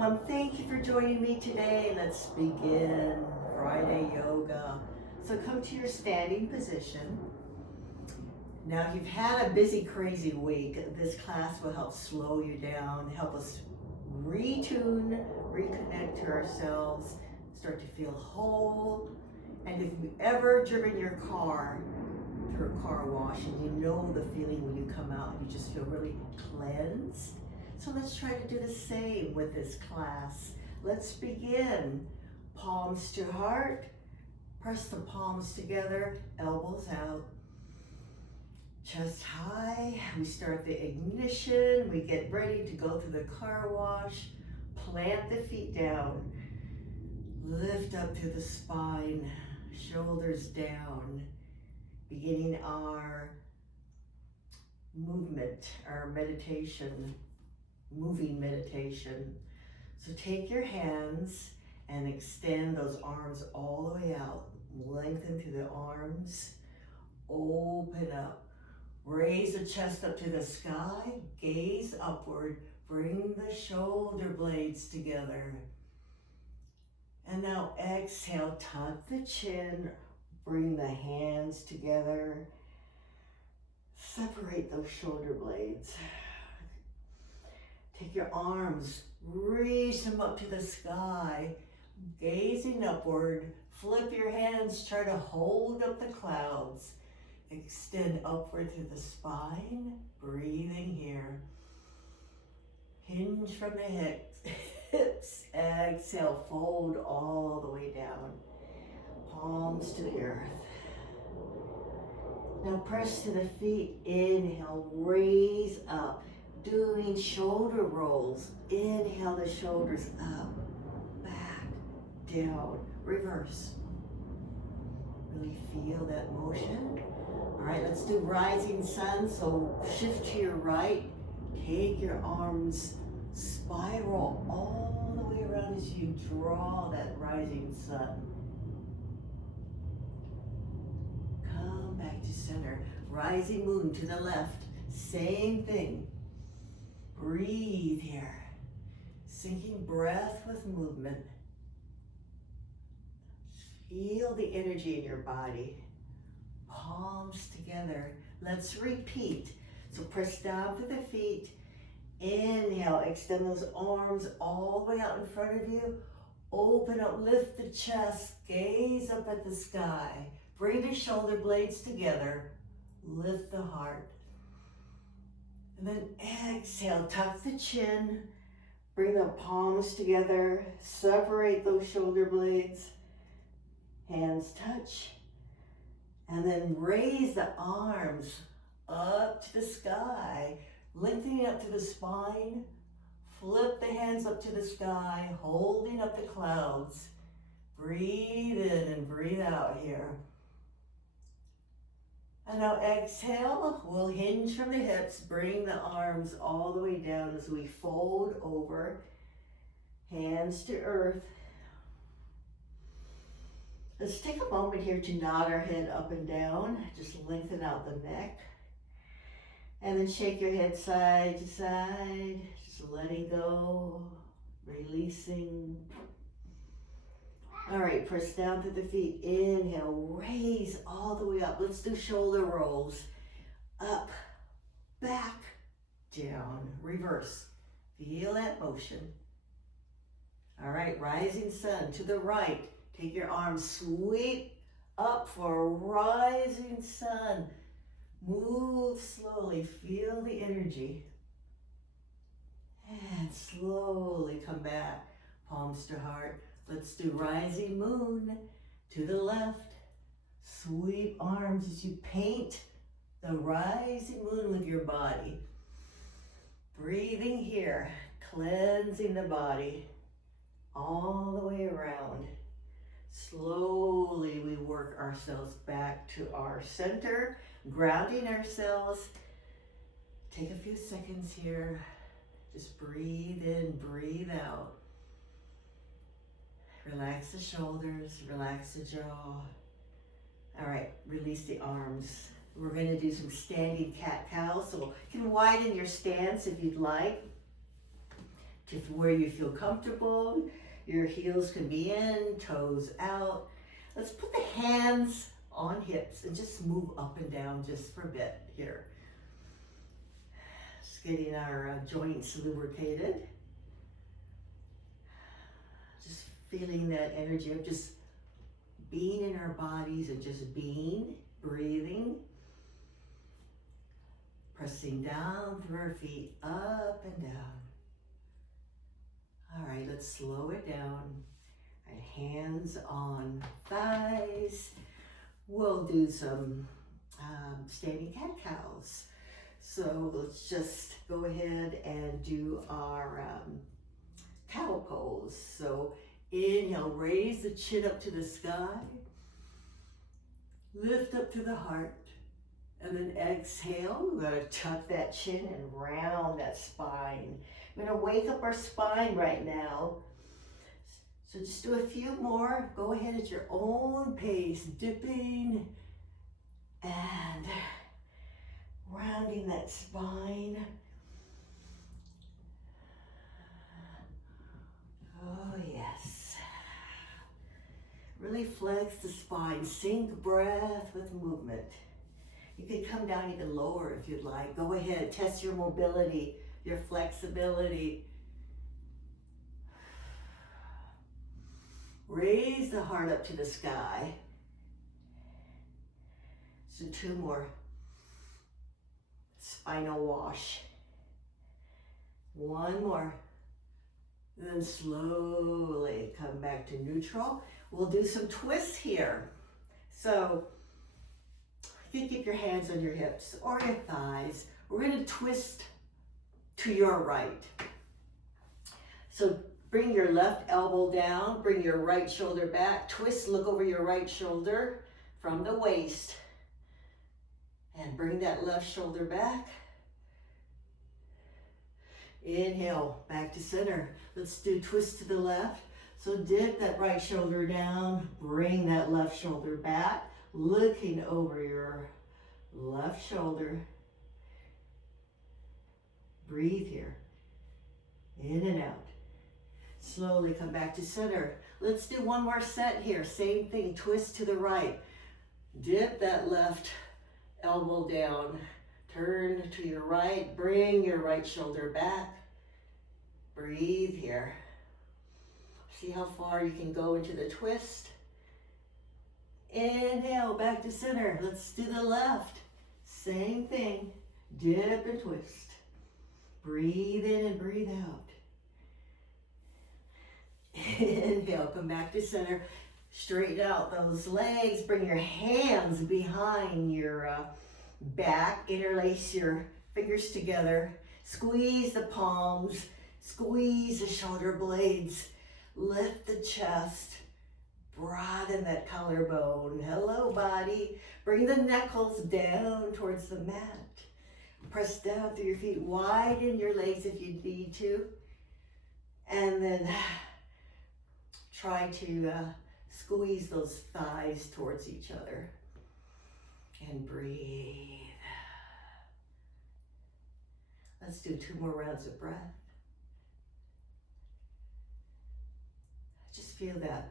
Thank you for joining me today. Let's begin Friday yoga. So come to your standing position. Now, if you've had a busy, crazy week, this class will help slow you down, help us retune, reconnect to ourselves, start to feel whole. And if you've ever driven your car through a car wash and you know the feeling when you come out, you just feel really cleansed. So let's try to do the same with this class. Let's begin. Palms to heart. Press the palms together, elbows out. Chest high. We start the ignition. We get ready to go through the car wash. Plant the feet down. Lift up through the spine. Shoulders down. Beginning our movement, our meditation. Moving meditation. So take your hands and extend those arms all the way out. Lengthen through the arms. Open up. Raise the chest up to the sky. Gaze upward. Bring the shoulder blades together. And now exhale. Tuck the chin. Bring the hands together. Separate those shoulder blades. Take your arms, reach them up to the sky, gazing upward. Flip your hands, try to hold up the clouds. Extend upward through the spine, breathing here. Hinge from the hips. Exhale, fold all the way down. Palms to the earth. Now press to the feet. Inhale, raise up. Doing shoulder rolls. Inhale the shoulders up, back, down, reverse. Really feel that motion. All right, let's do rising sun. So shift to your right. Take your arms, spiral all the way around as you draw that rising sun. Come back to center. Rising moon to the left. Same thing. Breathe here. Syncing breath with movement. Feel the energy in your body. Palms together. Let's repeat. So press down through the feet. Inhale, extend those arms all the way out in front of you. Open up, lift the chest, gaze up at the sky. Bring the shoulder blades together. Lift the heart. And then exhale, tuck the chin, bring the palms together, separate those shoulder blades, hands touch, and then raise the arms up to the sky, lifting up to the spine, flip the hands up to the sky, holding up the clouds. Breathe in and breathe out here. And now exhale, we'll hinge from the hips, bring the arms all the way down as we fold over, hands to earth. Let's take a moment here to nod our head up and down, just lengthen out the neck. And then shake your head side to side, just letting go, releasing. All right, press down through the feet. Inhale, raise all the way up. Let's do shoulder rolls. Up, back, down, reverse. Feel that motion. All right, rising sun to the right. Take your arms, sweep up for a rising sun. Move slowly, feel the energy. And slowly come back, palms to heart. Let's do rising moon to the left. Sweep arms as you paint the rising moon with your body. Breathing here, cleansing the body all the way around. Slowly we work ourselves back to our center, grounding ourselves. Take a few seconds here. Just breathe in, breathe out. Relax the shoulders, relax the jaw. All right, release the arms. We're going to do some standing cat-cow, so you can widen your stance if you'd like. to where you feel comfortable. Your heels can be in, toes out. Let's put the hands on hips and just move up and down just for a bit here. Just getting our joints lubricated. Just feeling that energy of just being in our bodies and just being, breathing. Pressing down through our feet, up and down. All right, let's slow it down. And hands on thighs. We'll do some standing cat-cows. So let's just go ahead and do our cow pose. So inhale, raise the chin up to the sky. Lift up to the heart. And then exhale, we're gonna tuck that chin and round that spine. We're gonna wake up our spine right now. So just do a few more. Go ahead at your own pace, dipping and rounding that spine. Oh yes. Really flex the spine, sync breath with movement. You can come down even lower if you'd like. Go ahead, test your mobility, your flexibility. Raise the heart up to the sky. So 2 more. Spinal wash. 1 more. Then slowly come back to neutral. We'll do some twists here. So you can keep your hands on your hips or your thighs. We're going to twist to your right. So bring your left elbow down, bring your right shoulder back, twist, look over your right shoulder from the waist. And bring that left shoulder back. Inhale, back to center. Let's do twist to the left. So dip that right shoulder down, bring that left shoulder back, looking over your left shoulder. Breathe here, in and out. Slowly come back to center. Let's do 1 more set here. Same thing, twist to the right. Dip that left elbow down. Turn to your right, bring your right shoulder back. Breathe here. See how far you can go into the twist. Inhale, back to center. Let's do the left. Same thing. Dip and twist. Breathe in and breathe out. Inhale, come back to center. Straighten out those legs. Bring your hands behind your back. Interlace your fingers together. Squeeze the palms. Squeeze the shoulder blades. Lift the chest. Broaden that collarbone. Hello, body. Bring the knuckles down towards the mat. Press down through your feet. Widen your legs if you need to. And then try to squeeze those thighs towards each other. And breathe. Let's do 2 more rounds of breath. Just feel that.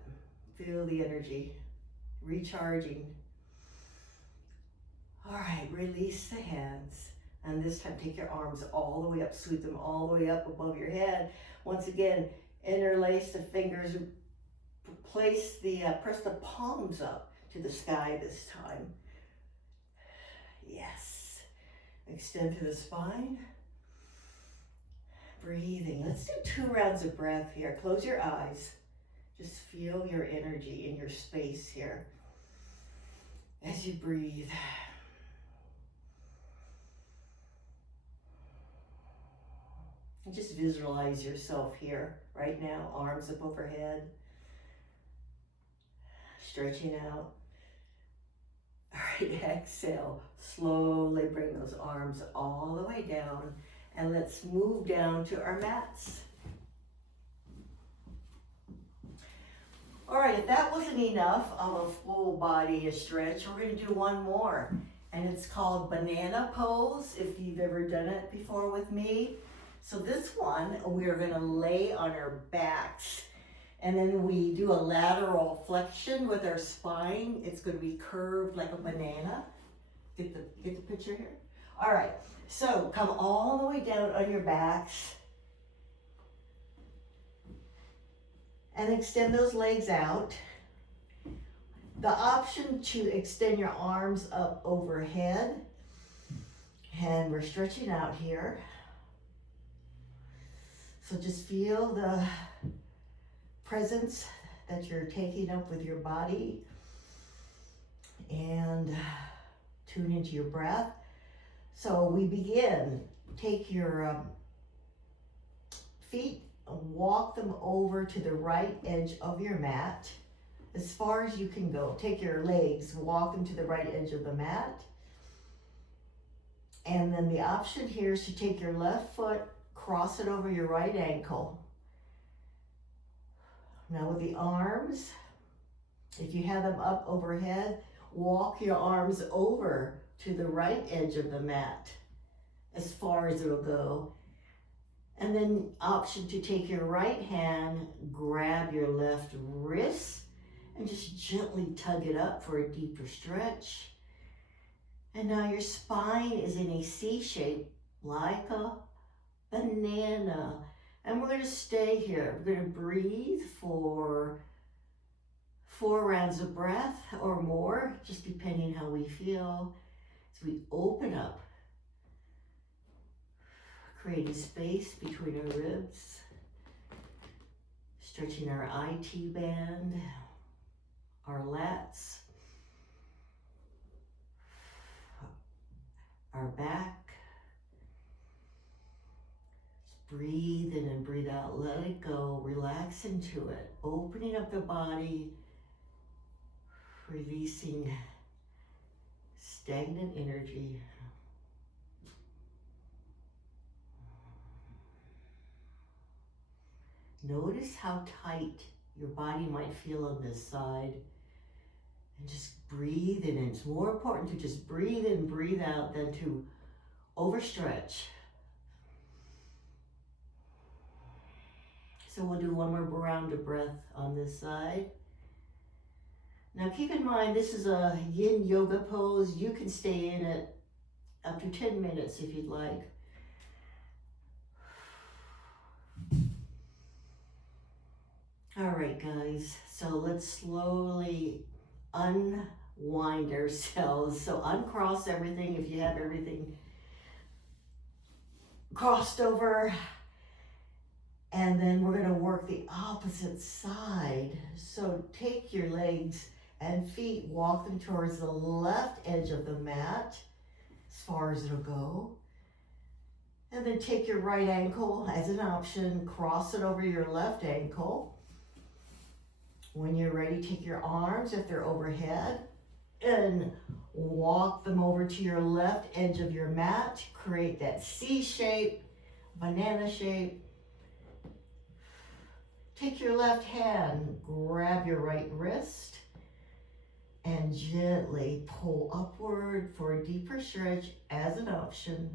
Feel the energy. Recharging. All right, release the hands. And this time take your arms all the way up. Sweep them all the way up above your head. Once again, interlace the fingers. Press the palms up to the sky this time. Yes. Extend to the spine. Breathing. Let's do 2 rounds of breath here. Close your eyes. Just feel your energy in your space here as you breathe. And just visualize yourself here right now, arms up overhead, stretching out. All right, exhale. Slowly bring those arms all the way down, and let's move down to our mats. All right, if that wasn't enough of a full body stretch, we're going to do 1 more. And it's called banana pose, if you've ever done it before with me. So this one, we're gonna lay on our backs, and then we do a lateral flexion with our spine. It's gonna be curved like a banana. Get the picture here? All right, so come all the way down on your backs and extend those legs out. The option to extend your arms up overhead, and we're stretching out here. So just feel the presence that you're taking up with your body, and tune into your breath. So we begin. Take your feet and walk them over to the right edge of your mat as far as you can go. Take your legs, walk them to the right edge of the mat. And then the option here is to take your left foot, cross it over your right ankle. Now with the arms, if you have them up overhead, walk your arms over to the right edge of the mat as far as it'll go. And then option to take your right hand, grab your left wrist, and just gently tug it up for a deeper stretch. And now your spine is in a C shape, like a banana. And we're going to stay here. We're going to breathe for 4 rounds of breath or more, just depending how we feel. As we open up, creating space between our ribs, stretching our IT band, our lats, our back. Just breathe in and breathe out. Let it go. Relax into it. Opening up the body, releasing stagnant energy. Notice how tight your body might feel on this side. And just breathe in. It's more important to just breathe in, breathe out than to overstretch. So we'll do one more round of breath on this side. Now keep in mind, this is a yin yoga pose. You can stay in it up to 10 minutes if you'd like. All right, guys, so let's slowly unwind ourselves. So uncross everything if you have everything crossed over. And then we're gonna work the opposite side. So take your legs and feet, walk them towards the left edge of the mat as far as it'll go. And then take your right ankle as an option, cross it over your left ankle. When you're ready, take your arms, if they're overhead, and walk them over to your left edge of your mat. Create that C shape, banana shape. Take your left hand, grab your right wrist, and gently pull upward for a deeper stretch as an option.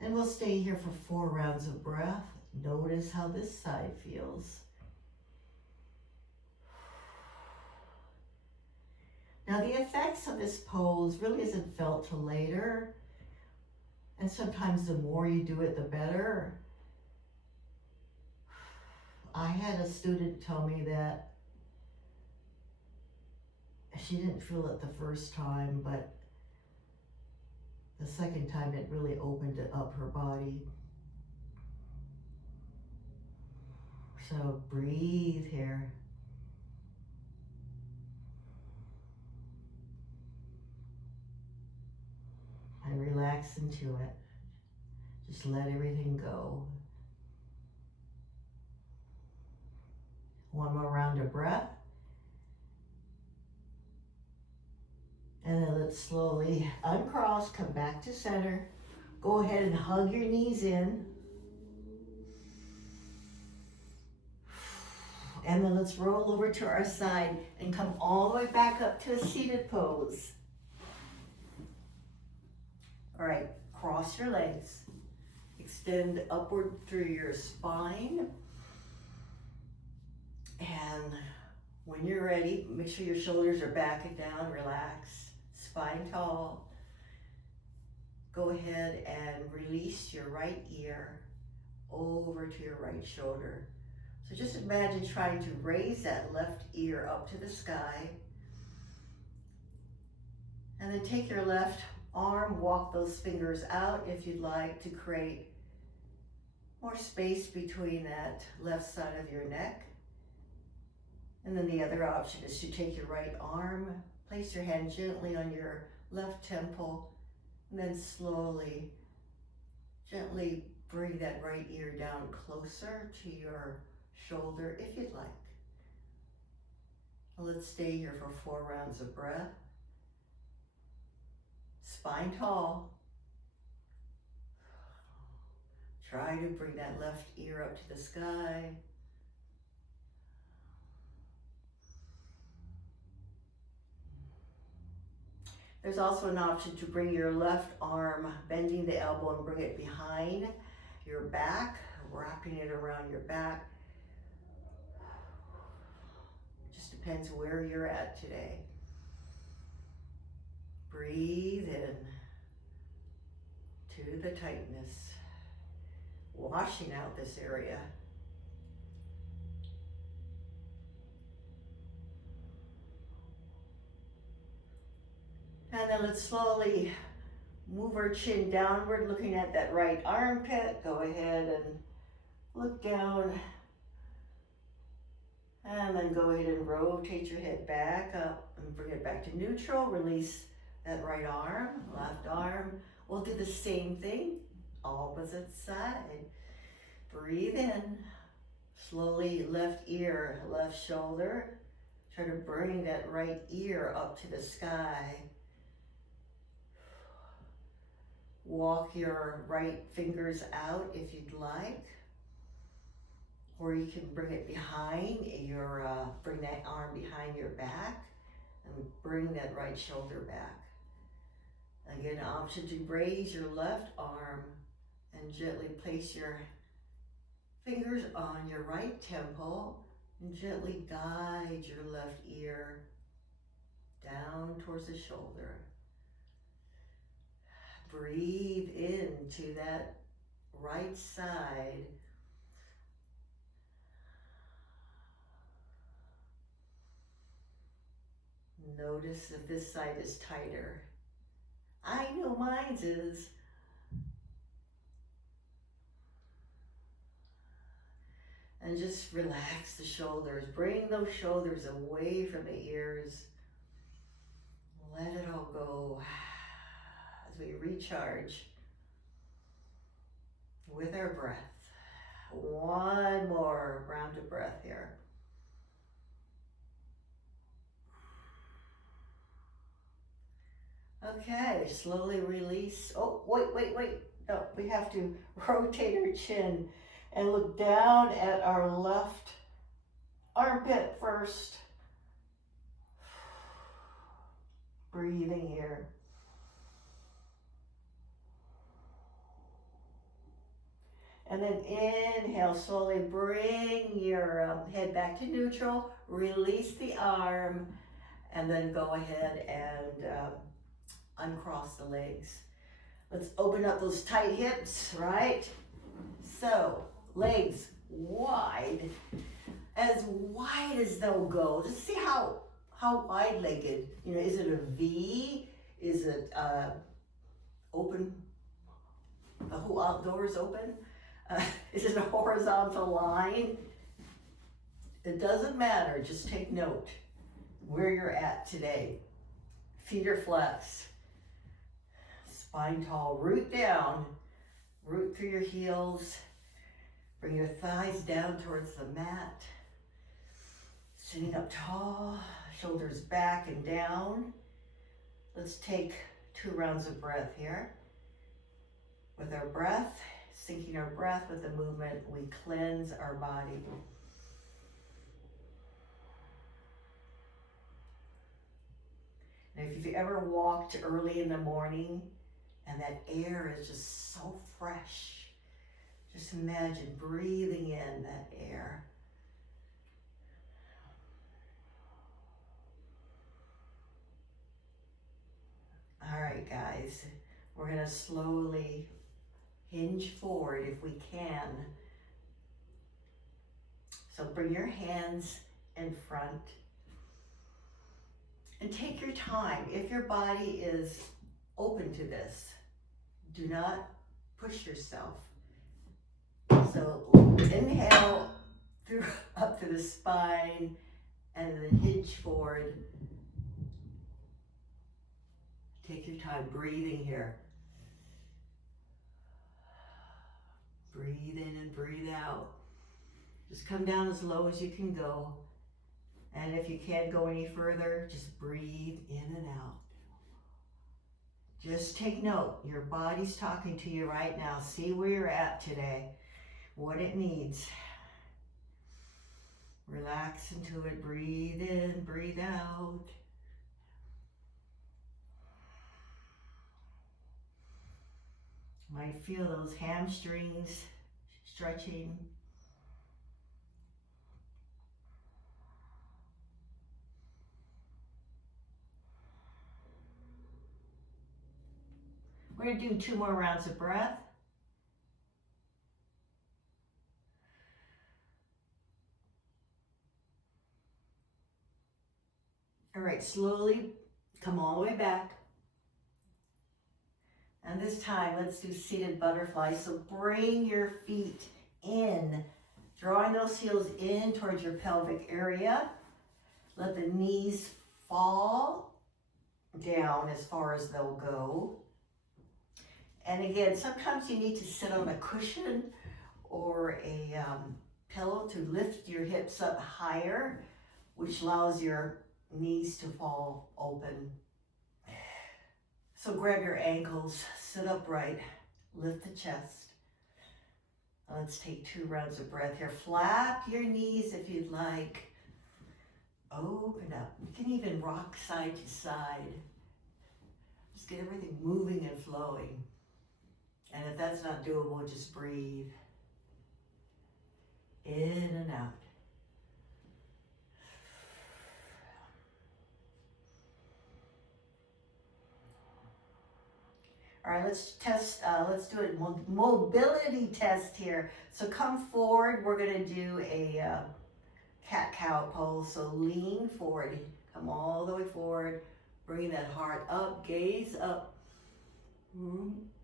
And we'll stay here for 4 rounds of breath. Notice how this side feels. Now the effects of this pose really isn't felt till later. And sometimes the more you do it, the better. I had a student tell me that she didn't feel it the first time, but the second time it really opened up her body. So breathe here. And relax into it. Just let everything go. One more round of breath. And then let's slowly uncross, come back to center. Go ahead and hug your knees in. And then let's roll over to our side and come all the way back up to a seated pose. All right, cross your legs. extend upward through your spine. And when you're ready, make sure your shoulders are back and down, relaxed, spine tall. Go ahead and release your right ear over to your right shoulder. So just imagine trying to raise that left ear up to the sky. And then take your left arm, walk those fingers out if you'd like to create more space between that left side of your neck. And then the other option is to take your right arm, place your hand gently on your left temple, and then slowly, gently bring that right ear down closer to your shoulder if you'd like. Let's stay here for 4 rounds of breath. Spine tall. Try to bring that left ear up to the sky. There's also an option to bring your left arm, bending the elbow and bring it behind your back, wrapping it around your back. Just depends where you're at today. Breathe in to the tightness, washing out this area. And then let's slowly move our chin downward, looking at that right armpit. Go ahead and look down. And then go ahead and rotate your head back up and bring it back to neutral. Release that right arm, left arm. We'll do the same thing, opposite side. Breathe in. Slowly left ear, left shoulder. Try to bring that right ear up to the sky. Walk your right fingers out if you'd like. Or you can bring it behind your, bring that arm behind your back and bring that right shoulder back. Again, option to raise your left arm and gently place your fingers on your right temple and gently guide your left ear down towards the shoulder. Breathe into that right side. Notice if this side is tighter. I know mine's is. And just relax the shoulders. Bring those shoulders away from the ears. Let it all go as we recharge with our breath. One more round of breath here. Okay, slowly release. Oh, wait. No, we have to rotate our chin and look down at our left armpit first. Breathing here. And then inhale, slowly bring your head back to neutral, release the arm, and then go ahead and uncross the legs. Let's open up those tight hips, right? So, legs wide as they'll go. Just see how wide-legged, is it a V? Is it open? The whole outdoors open? Is it a horizontal line? It doesn't matter, just take note where you're at today. Feet are flexed. Spine tall, root down, root through your heels. Bring your thighs down towards the mat. Sitting up tall, shoulders back and down. Let's take 2 rounds of breath here. With our breath, syncing our breath with the movement, we cleanse our body. Now, if you've ever walked early in the morning and that air is just so fresh, Just imagine breathing in that air. All right, guys, we're gonna slowly hinge forward if we can. So bring your hands in front and take your time. If your body is open to this, do not push yourself. So inhale through up to the spine and then hinge forward. Take your time breathing here. Breathe in and breathe out. Just come down as low as you can go. And if you can't go any further, just breathe in and out. Just take note, your body's talking to you right now. See where you're at today, what it needs. Relax into it, breathe in, breathe out. Might feel those hamstrings stretching. We're going to do 2 more rounds of breath. All right, slowly come all the way back. And this time, let's do seated butterfly. So bring your feet in, drawing those heels in towards your pelvic area. Let the knees fall down as far as they'll go. And again, sometimes you need to sit on a cushion or a pillow to lift your hips up higher, which allows your knees to fall open. So grab your ankles, sit upright, lift the chest. Let's take 2 rounds of breath here. Flap your knees if you'd like. Open up. You can even rock side to side. Just get everything moving and flowing. And if that's not doable, just breathe in and out. All right, let's do a mobility test here. So come forward, we're gonna do a cat-cow pose. So lean forward, come all the way forward, bring that heart up, gaze up,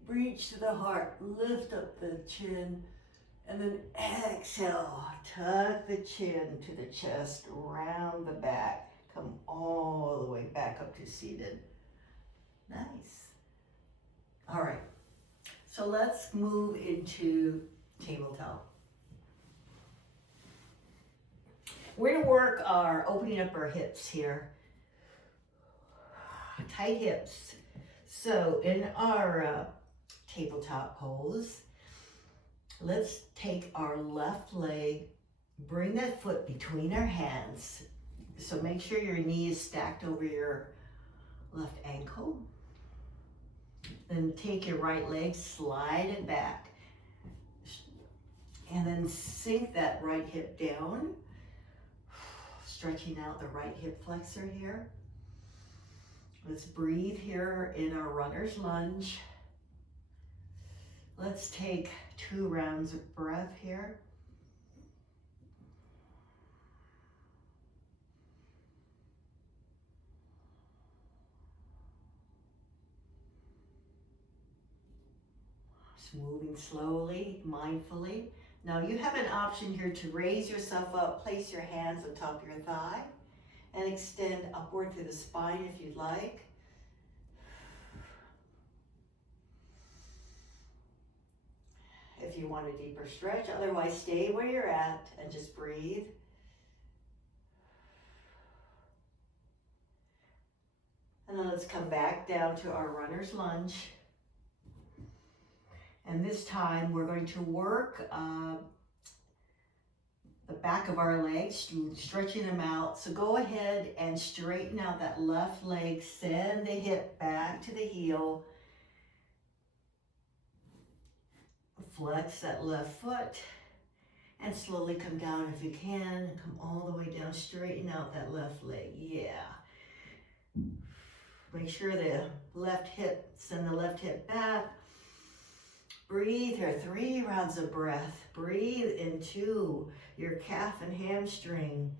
reach to the heart, lift up the chin, and then exhale, tuck the chin to the chest, round the back, come all the way back up to seated. Nice. All right, so let's move into tabletop. We're gonna work our opening up our hips here. Tight hips. So in our tabletop pose, let's take our left leg, bring that foot between our hands. So make sure your knee is stacked over your left ankle. Then take your right leg, slide it back. And then sink that right hip down. Stretching out the right hip flexor here. Let's breathe here in our runner's lunge. Let's take 2 rounds of breath here. Just moving slowly, mindfully. Now you have an option here to raise yourself up, place your hands on top of your thigh, and extend upward through the spine if you'd like. If you want a deeper stretch, otherwise stay where you're at and just breathe. And then let's come back down to our runner's lunge. And this time we're going to work the back of our legs, stretching them out. So go ahead and straighten out that left leg, send the hip back to the heel. Flex that left foot and slowly come down if you can. Come all the way down, straighten out that left leg. Yeah. Make sure the left hip, send the left hip back. Breathe here, 3 rounds of breath. Breathe into your calf and hamstring.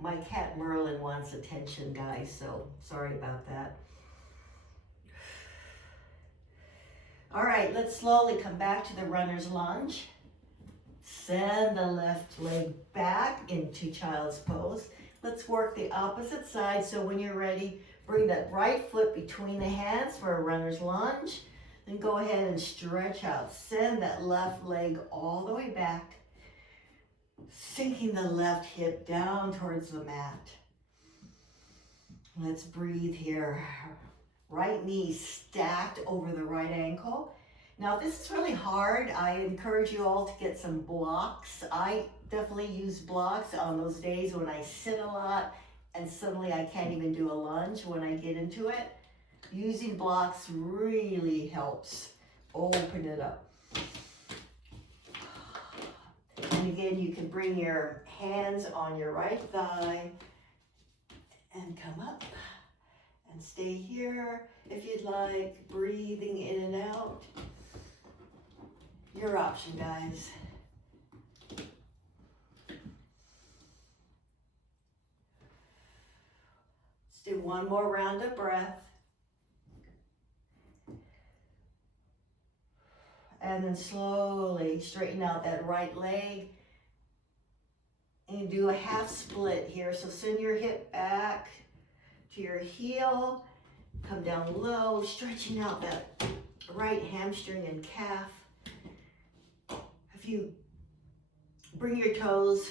My cat Merlin wants attention, guys, so sorry about that. All right, let's slowly come back to the runner's lunge. Send the left leg back into child's pose. Let's work the opposite side. So when you're ready, bring that right foot between the hands for a runner's lunge. Then go ahead and stretch out. Send that left leg all the way back, sinking the left hip down towards the mat. Let's breathe here. Right knee stacked over the right ankle. Now, if this is really hard, I encourage you all to get some blocks. I definitely use blocks on those days when I sit a lot and suddenly I can't even do a lunge when I get into it. Using blocks really helps open it up. And again, you can bring your hands on your right thigh and come up and stay here if you'd like, breathing in and out. Your option, guys. Let's do one more round of breath. And then slowly straighten out that right leg. And you do a half split here. So send your hip back to your heel. Come down low, stretching out that right hamstring and calf. If you bring your toes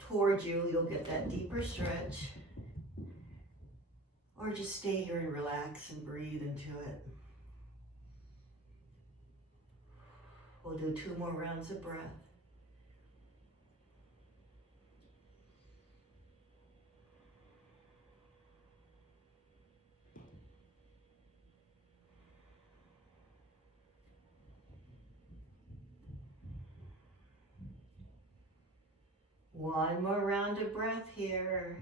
towards you, you'll get that deeper stretch. Or just stay here and relax and breathe into it. We'll do 2 more rounds of breath. One more round of breath here.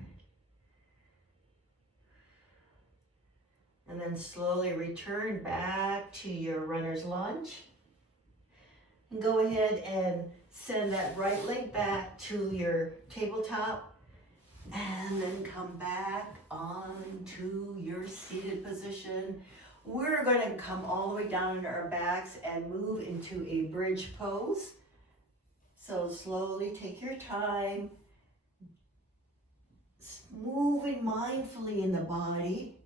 And then slowly return back to your runner's lunge. And go ahead and send that right leg back to your tabletop. And then come back onto your seated position. We're going to come all the way down into our backs and move into a bridge pose. So slowly take your time, moving mindfully in the body,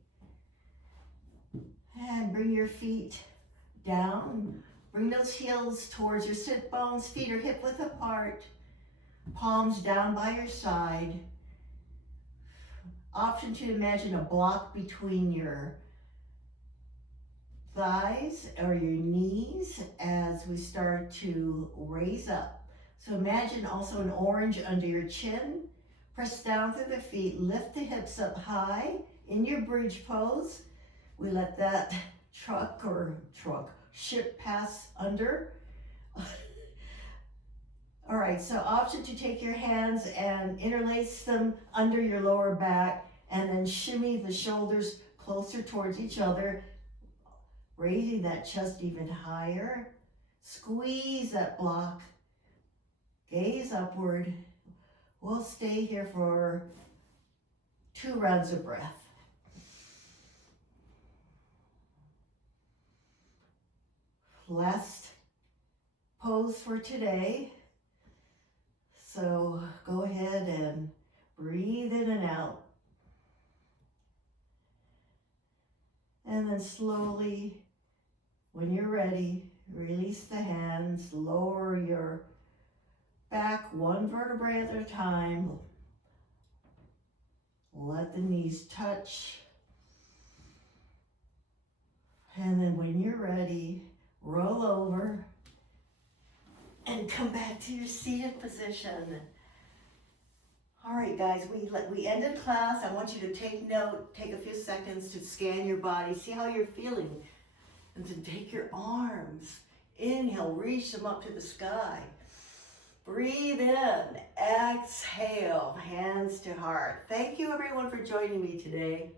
and bring your feet down. Bring those heels towards your sit bones, feet are hip width apart, palms down by your side. Option to imagine a block between your thighs or your knees as we start to raise up. So imagine also an orange under your chin. Press down through the feet, lift the hips up high in your bridge pose. We let that ship pass under. All right, so option to take your hands and interlace them under your lower back and then shimmy the shoulders closer towards each other, raising that chest even higher. Squeeze that block. Gaze upward. We'll stay here for 2 rounds of breath. Last pose for today. So go ahead and breathe in and out. And then slowly, when you're ready, release the hands, lower your back 1 vertebrae at a time. Let the knees touch. And then when you're ready, roll over, and come back to your seated position. All right, guys, we ended class. I want you to take note, take a few seconds to scan your body, see how you're feeling, and then take your arms. Inhale, reach them up to the sky. Breathe in, exhale, hands to heart. Thank you everyone for joining me today.